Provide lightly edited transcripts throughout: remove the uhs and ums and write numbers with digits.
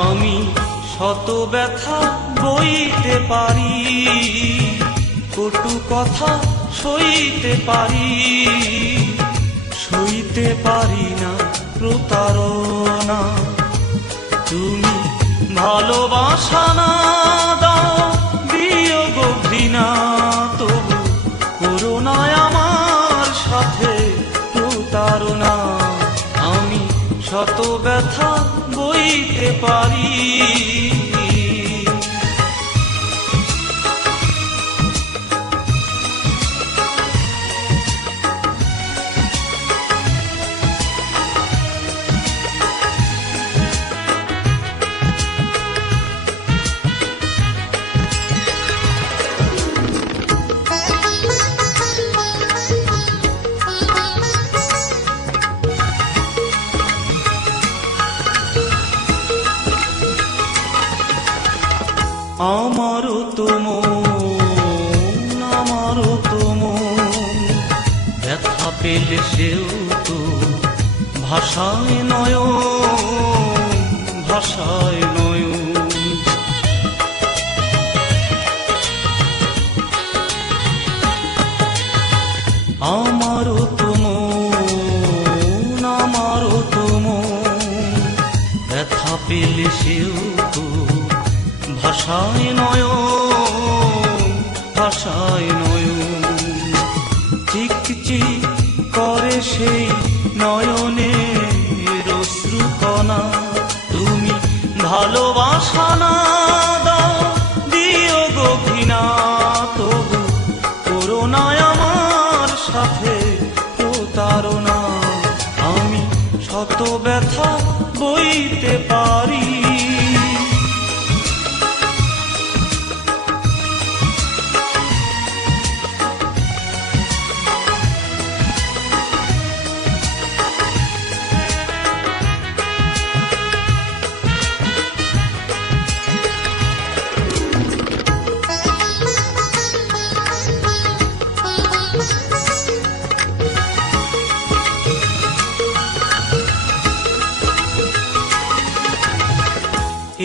আমি শত ব্যথা বইতে পারি, কটু কথা সইতে পারি, সইতে পারি না প্রতারণা। তুমি ভালোবাসা না দাও, দিও গো ঘৃণা, তবু করো না আমার সাথে প্রতারণা। আমি শত ব্যথা বইতে পারি। আমারও তো মন, আমারও তো মন, ব্যথা পেলে সেও তো ভাষায় নয়ন, ভাষায় নয়ন। আমারও তো মন, আমারও তো মন, ব্যথা পেলে সেও তো ভাষায় নয়ন, ভাষায় নয়ন। চিকচিক করে সেই নয়নের অশ্রুকণা। তুমি ভালোবাসা না দাও, দিও গো ঘৃণা, তবু করো না আমার সাথে প্রতারণা। আমি শত ব্যথা বইতে পারি।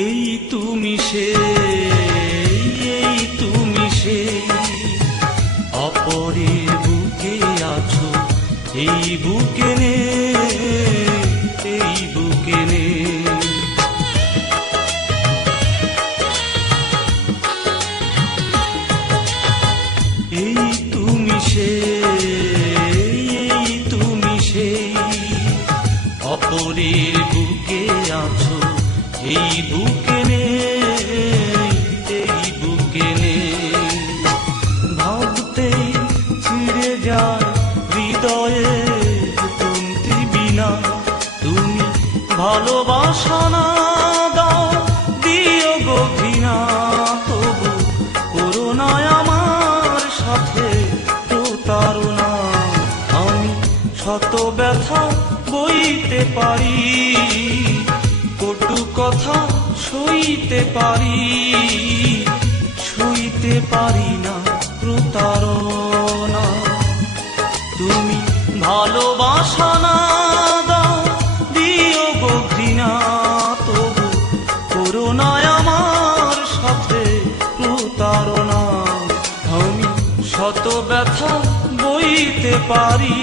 এই তুমি সেই, এই তুমি সেই, অপরের বুকে আছো, এই বুকে নেই, এই বুকে নেই। এই তুমি সেই, এই তুমি সেই, অপরের বুকে আছো, এই বুকে নেই, এই বুকে নেই। ভাবতেই ছিঁড়ে যায় হৃদয়ের তন্ত্রী বিনা। তুমি ভালোবাসা না দাও, দিও গো ঘৃণা, তবু করো না আমার সাথে প্রতারণা। আমি শত ব্যথা বইতে পারি, কটু কথা সইতে পারি, সইতে পারি না প্রতারণা। তুমি ভালোবাসা না দাও, দিও গো ঘৃণা, তবু করো না আমার সাথে প্রতারণা। আমি শত ব্যথা বইতে পারি।